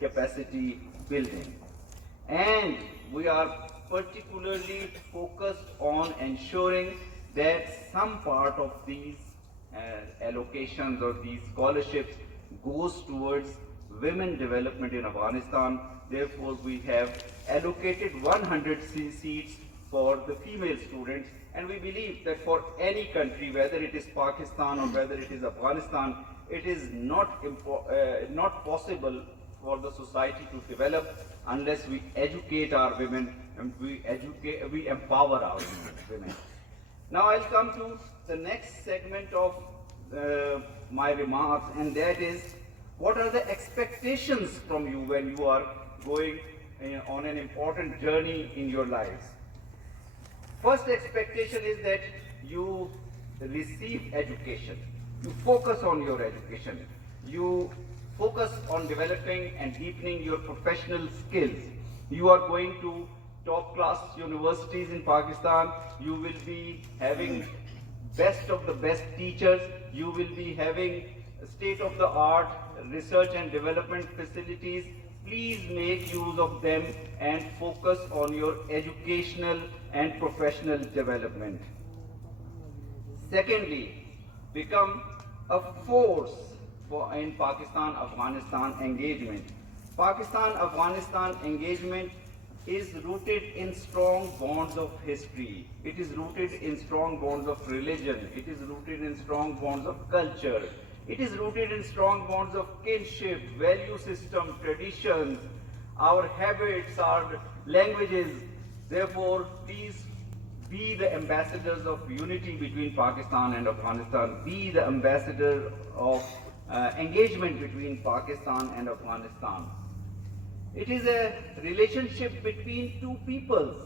capacity building. And we are particularly focused on ensuring that some part of these allocations or these scholarships goes towards women development in Afghanistan. Therefore, we have allocated 100 seats for the female students, and we believe that for any country, whether it is Pakistan or whether it is Afghanistan, it is not possible for the society to develop unless we educate our women and we empower our women. Now I'll come to the next segment of my remarks, and that is, what are the expectations from you when you are going on an important journey in your lives? First expectation is that you receive education. You focus on your education. You focus on developing and deepening your professional skills. You are going to top class universities in Pakistan. You will be having best of the best teachers. You will be having state of the art research and development facilities. Please make use of them and focus on your educational and professional development. Secondly, become a force in Pakistan-Afghanistan engagement. Pakistan-Afghanistan engagement is rooted in strong bonds of history. It is rooted in strong bonds of religion. It is rooted in strong bonds of culture. It is rooted in strong bonds of kinship, value system, traditions, our habits, our languages. Therefore, please be the ambassadors of unity between Pakistan and Afghanistan. Be the ambassador of engagement between Pakistan and Afghanistan. It is a relationship between two peoples.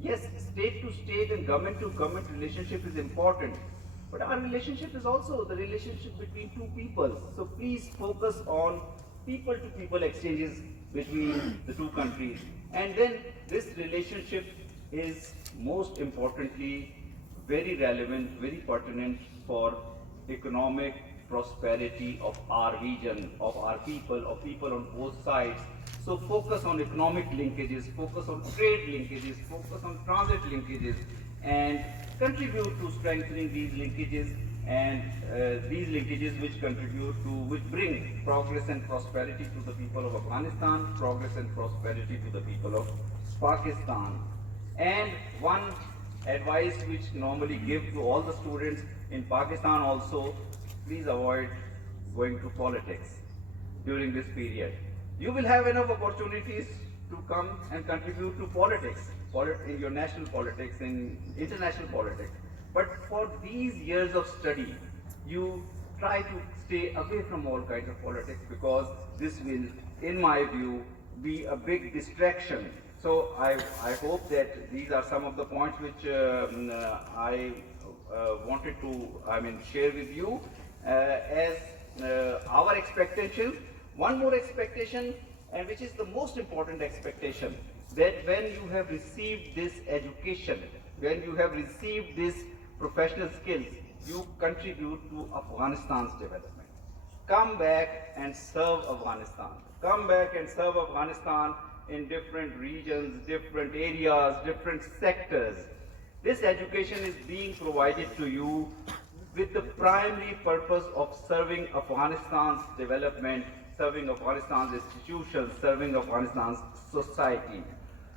Yes, state to state and government to government relationship is important, but our relationship is also the relationship between two peoples. So please focus on people to people exchanges between the two countries. And then this relationship is most importantly very relevant, very pertinent for economic prosperity of our region, of our people, of people on both sides. So focus on economic linkages, focus on trade linkages, focus on transit linkages, and contribute to strengthening these linkages, and these linkages which contribute to, which bring progress and prosperity to the people of Afghanistan, progress and prosperity to the people of Pakistan. And one advice which normally give to all the students in Pakistan also, please avoid going to politics during this period. You will have enough opportunities to come and contribute to politics, in your national politics, in international politics. But for these years of study, you try to stay away from all kinds of politics, because this will, in my view, be a big distraction. So I hope that these are some of the points which I wanted to, share with you as our expectation. One more expectation, and which is the most important expectation, that when you have received this education, when you have received these professional skills, you contribute to Afghanistan's development. Come back and serve Afghanistan. Come back and serve Afghanistan in different regions, different areas, different sectors. This education is being provided to you with the primary purpose of serving Afghanistan's development, serving Afghanistan's institutions, serving Afghanistan's society.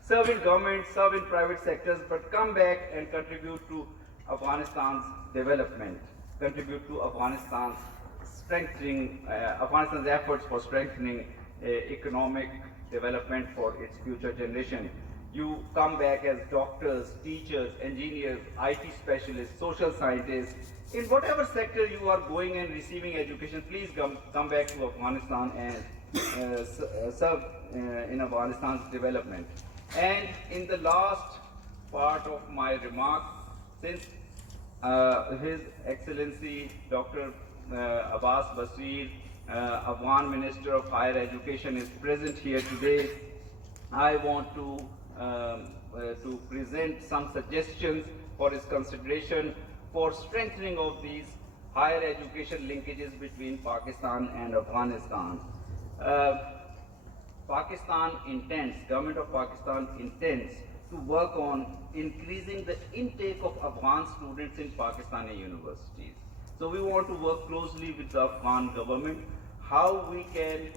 Serve in government, serve in private sectors, but come back and contribute to Afghanistan's development, contribute to Afghanistan's strengthening, Afghanistan's efforts for strengthening economic development for its future generation. You come back as doctors, teachers, engineers, IT specialists, social scientists. In whatever sector you are going and receiving education, please come back to Afghanistan and serve in Afghanistan's development. And in the last part of my remark, since His Excellency Dr. Abbas Basir, Afghan Minister of Higher Education, is present here today, I want to present some suggestions for his consideration for strengthening of these higher education linkages between Pakistan and Afghanistan. Government of Pakistan intends to work on increasing the intake of Afghan students in Pakistani universities. So we want to work closely with the Afghan government, how we can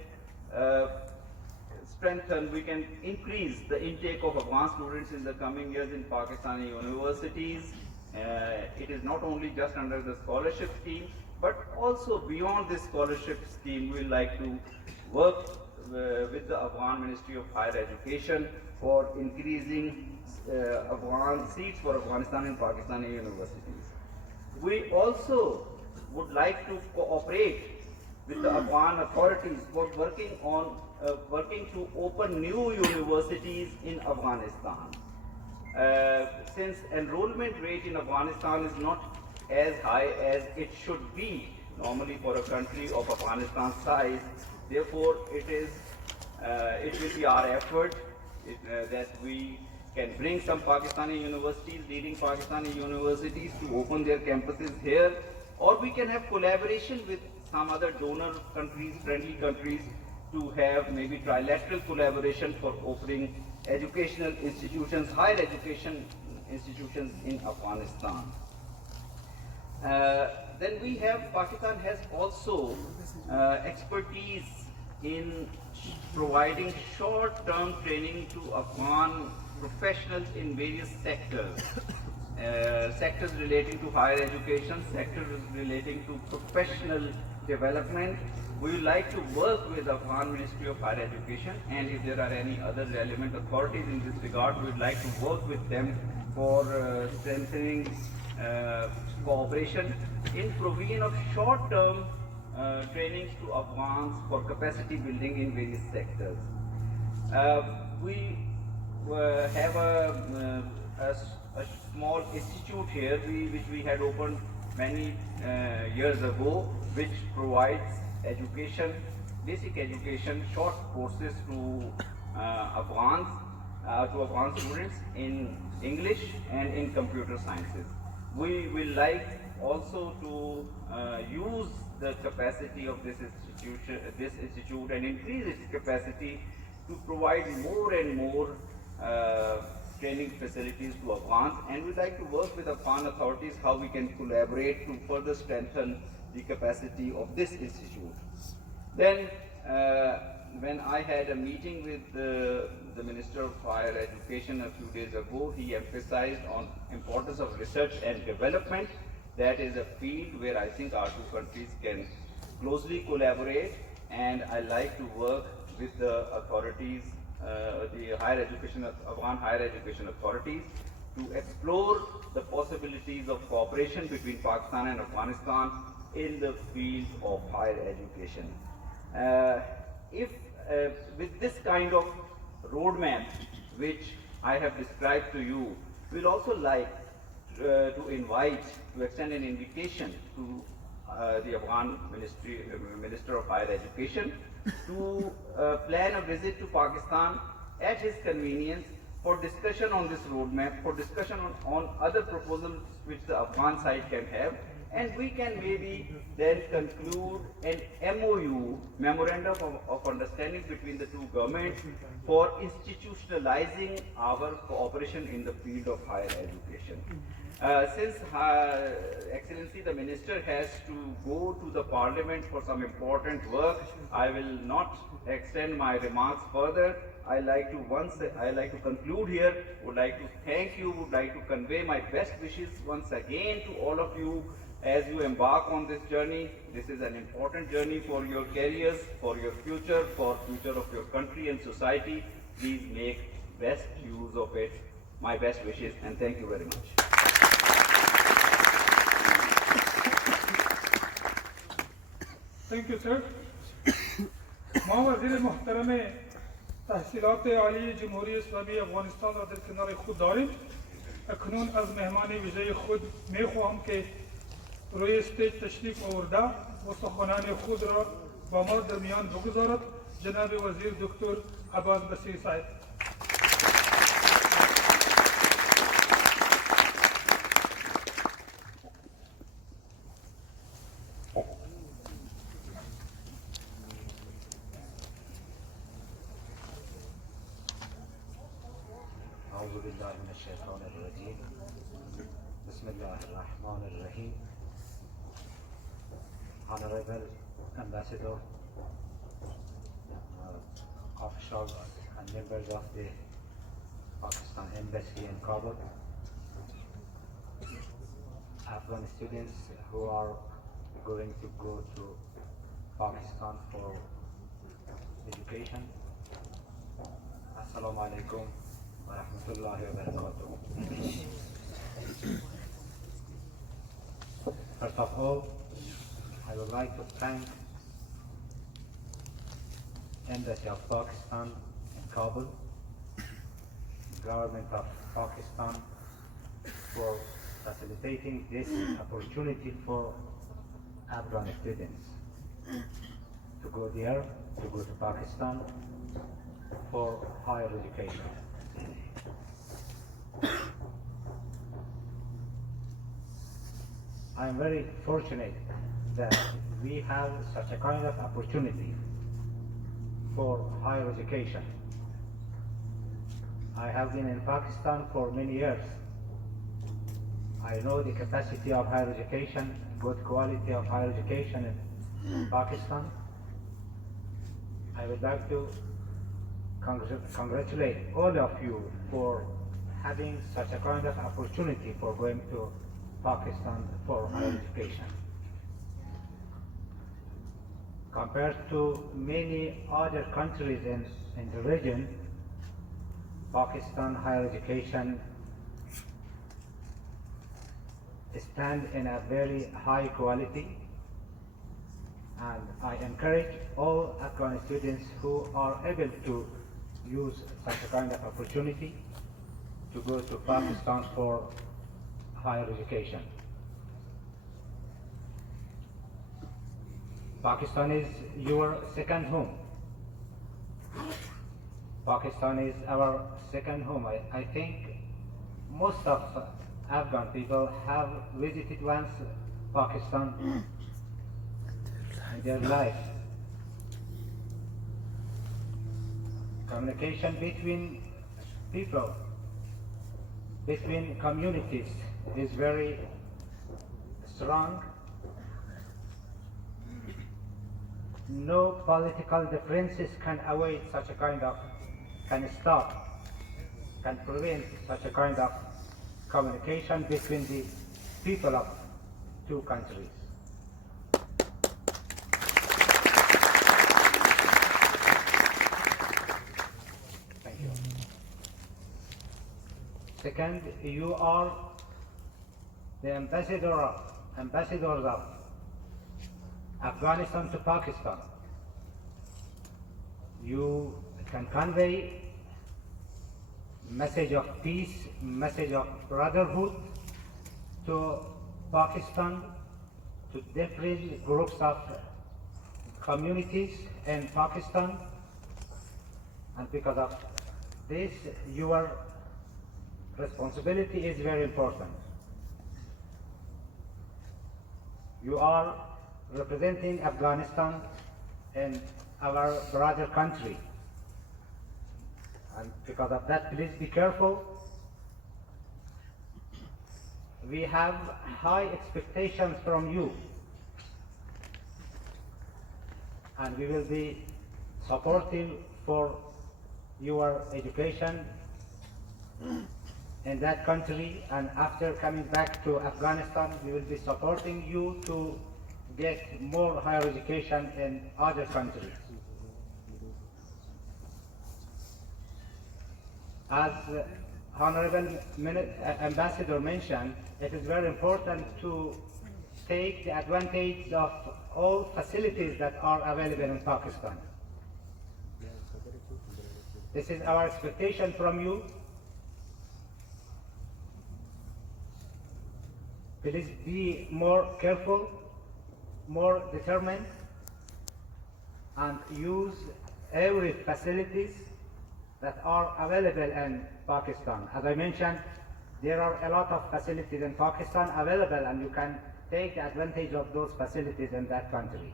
we can increase the intake of Afghan students in the coming years in Pakistani universities. It is not only just under the scholarship scheme, but also beyond this scholarship scheme, we like to work with the Afghan Ministry of Higher Education for increasing Afghan seats for Afghanistan and Pakistani universities. We also would like to cooperate with the Afghan authorities for working to open new universities in Afghanistan. Since enrollment rate in Afghanistan is not as high as it should be normally for a country of Afghanistan's size, therefore it will be our effort that we can bring some Pakistani universities, leading Pakistani universities, to open their campuses here, or we can have collaboration with some other donor countries, friendly countries, to have maybe trilateral collaboration for opening educational institutions, higher education institutions in Afghanistan. Then we have, Pakistan has also expertise in providing short-term training to Afghan professionals in various sectors. Sectors relating to higher education, sectors relating to professional development. We would like to work with the Afghan Ministry of Higher Education, and if there are any other relevant authorities in this regard, we would like to work with them for strengthening cooperation in provision of short-term trainings to Afghans for capacity building in various sectors. We have a small institute here which we had opened many years ago, which provides education, basic education, short courses to Afghans, to Afghan students in English and in computer sciences. We will like also to use the capacity of this institute and increase its capacity to provide more and more training facilities to Afghans, and we'd like to work with Afghan authorities how we can collaborate to further strengthen the capacity of this institute. Then when I had a meeting with the Minister of Higher Education a few days ago, he emphasized on importance of research and development. That is a field where I think our two countries can closely collaborate, and I like to work with the authorities, the Afghan higher education authorities, to explore the possibilities of cooperation between Pakistan and Afghanistan in the field of higher education. With this kind of roadmap which I have described to you, we'll also like to extend an invitation to the Afghan Minister of Higher Education to plan a visit to Pakistan at his convenience for discussion on this roadmap, for discussion on other proposals which the Afghan side can have, and we can maybe then conclude an MOU, Memorandum of Understanding between the two governments, for institutionalizing our cooperation in the field of higher education. Since Excellency the Minister has to go to the Parliament for some important work, I will not extend my remarks further. I like to conclude here. Would like to thank you. Would like to convey my best wishes once again to all of you as you embark on this journey. This is an important journey for your careers, for your future, for future of your country and society. Please make best use of it. My best wishes, and thank you very much. Thank you, sir. वज़ीर मोहतरम तहसीलात आली जमहूरी इस्लामी Afghanistan را در کنار خود داریم. اکنون از مهمان ویژه خود میخواهم که روی استیج تشریف آورده و سخنان خود را با ما در میان بگذارد. جناب وزیر دکتر عباس بصیر صاحب. أعوذ بالله من الشيطان الرجيم بسم الله الرحمن الرحيم. Honorable Ambassador, officials and members of the Pakistan Embassy in Kabul, Afghan students who are going to go to Pakistan for education. Assalamu alaikum wa rahmatullahi wa barakatuh. First of all, I would like to thank Embassy of Pakistan in Kabul, government of Pakistan for facilitating this opportunity for Afghan students to go there, to go to Pakistan for higher education. I am very fortunate that we have such a kind of opportunity for higher education. I have been in Pakistan for many years. I know the capacity of higher education, good quality of higher education in Pakistan. I would like to congratulate all of you for having such a kind of opportunity for going to Pakistan for higher education. Compared to many other countries in the region, Pakistan higher education stand in a very high quality, and I encourage all Afghan students who are able to use such a kind of opportunity to go to Pakistan for higher education. Pakistan is your second home. Pakistan is our second home. I think most of Afghan people have visited once Pakistan in their life. Communication between people, between communities is very strong. No political differences can avoid such a kind of, can stop, can prevent such a kind of communication between the people of two countries. Thank you. Second, you are the ambassadors of Afghanistan to Pakistan. You can convey message of peace, message of brotherhood to Pakistan, to different groups of communities in Pakistan, and because of this, your responsibility is very important. You are representing Afghanistan in our brother country. And because of that, please be careful. We have high expectations from you. And we will be supportive for your education in that country. And after coming back to Afghanistan, we will be supporting you to get more higher education in other countries. As Honorable Ambassador mentioned, it is very important to take the advantage of all facilities that are available in Pakistan. This is our expectation from you. Please be more careful, more determined, and use every facilities that are available in Pakistan. As I mentioned, there are a lot of facilities in Pakistan available, and you can take advantage of those facilities in that country.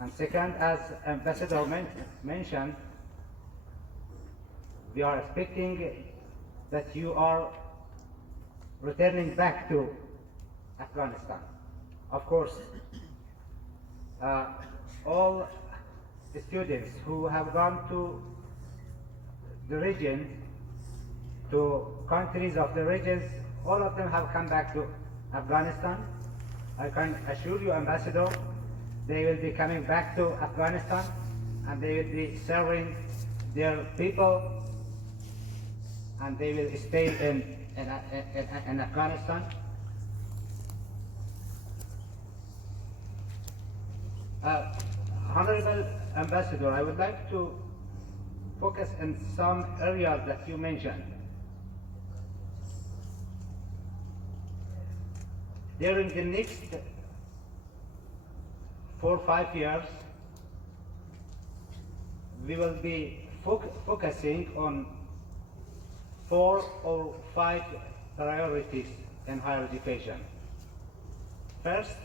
And second, as Ambassador mentioned, we are expecting that you are returning back to Afghanistan. Of course, all the students who have gone to the region, to countries of the regions, all of them have come back to Afghanistan. I can assure you, Ambassador, they will be coming back to Afghanistan and they will be serving their people and they will stay in Afghanistan. Honorable Ambassador, I would like to focus on some areas that you mentioned. During the next 4 or 5 years, we will be focusing on 4 or 5 priorities in higher education. First,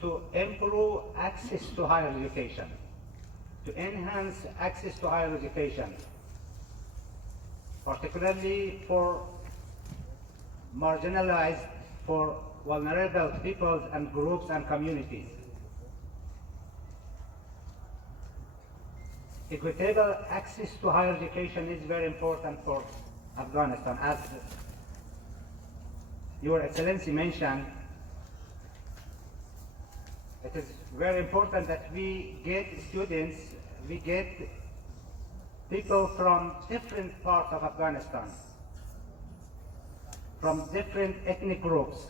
to improve access to higher education, to enhance access to higher education, particularly for marginalized, for vulnerable peoples and groups and communities. Equitable access to higher education is very important for Afghanistan. As Your Excellency mentioned, it is very important that we get students, we get people from different parts of Afghanistan, from different ethnic groups,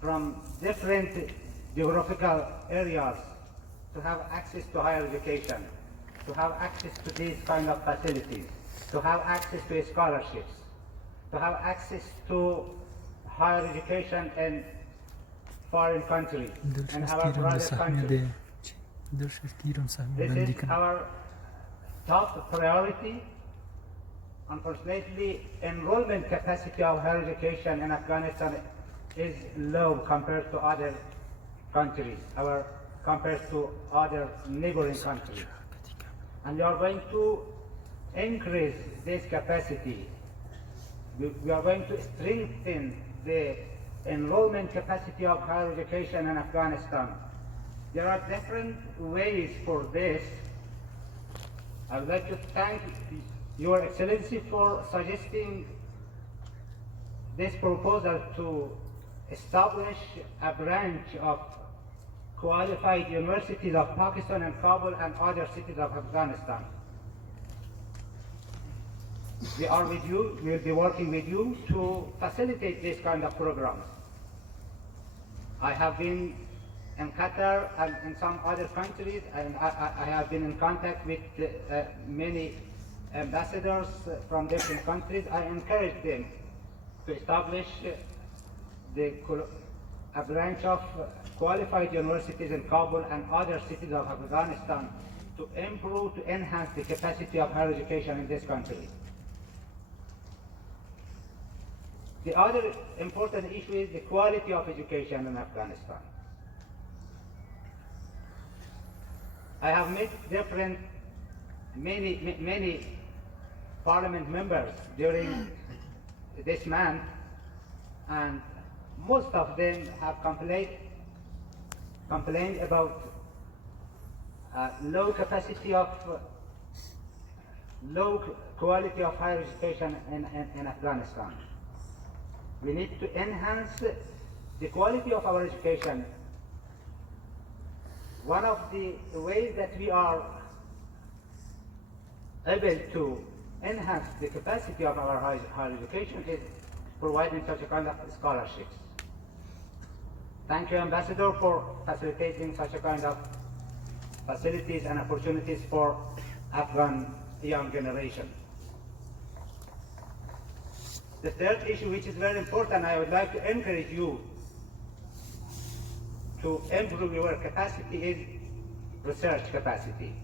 from different geographical areas to have access to higher education, to have access to these kind of facilities, to have access to scholarships, to have access to higher education in foreign countries and our brother countries. This is our top priority. Unfortunately, enrollment capacity of higher education in Afghanistan is low compared to other countries, compared to other neighboring countries. And we are going to increase this capacity. We are going to strengthen the enrollment capacity of higher education in Afghanistan. There are different ways for this. I would like to thank Your Excellency for suggesting this proposal to establish a branch of qualified universities of Pakistan and Kabul and other cities of Afghanistan. We are with you, we will be working with you to facilitate this kind of programs. I have been in Qatar and in some other countries, and I have been in contact with many ambassadors from different countries. I encourage them to establish a branch of qualified universities in Kabul and other cities of Afghanistan to improve, to enhance the capacity of higher education in this country. The other important issue is the quality of education in Afghanistan. I have met many parliament members during this month, and most of them have complained about low quality of higher education in Afghanistan. We need to enhance the quality of our education. One of the ways that we are able to enhance the capacity of our higher education is providing such a kind of scholarships. Thank you, Ambassador, for facilitating such a kind of facilities and opportunities for Afghan young generation. The third issue, which is very important, I would like to encourage you to improve your capacity, is research capacity.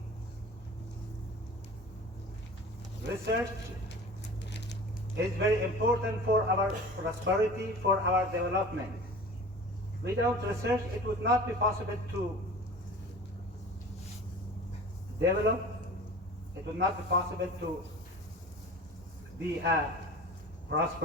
Research is very important for our prosperity, for our development. Without research, it would not be possible to develop it will not be possible to be a prosperous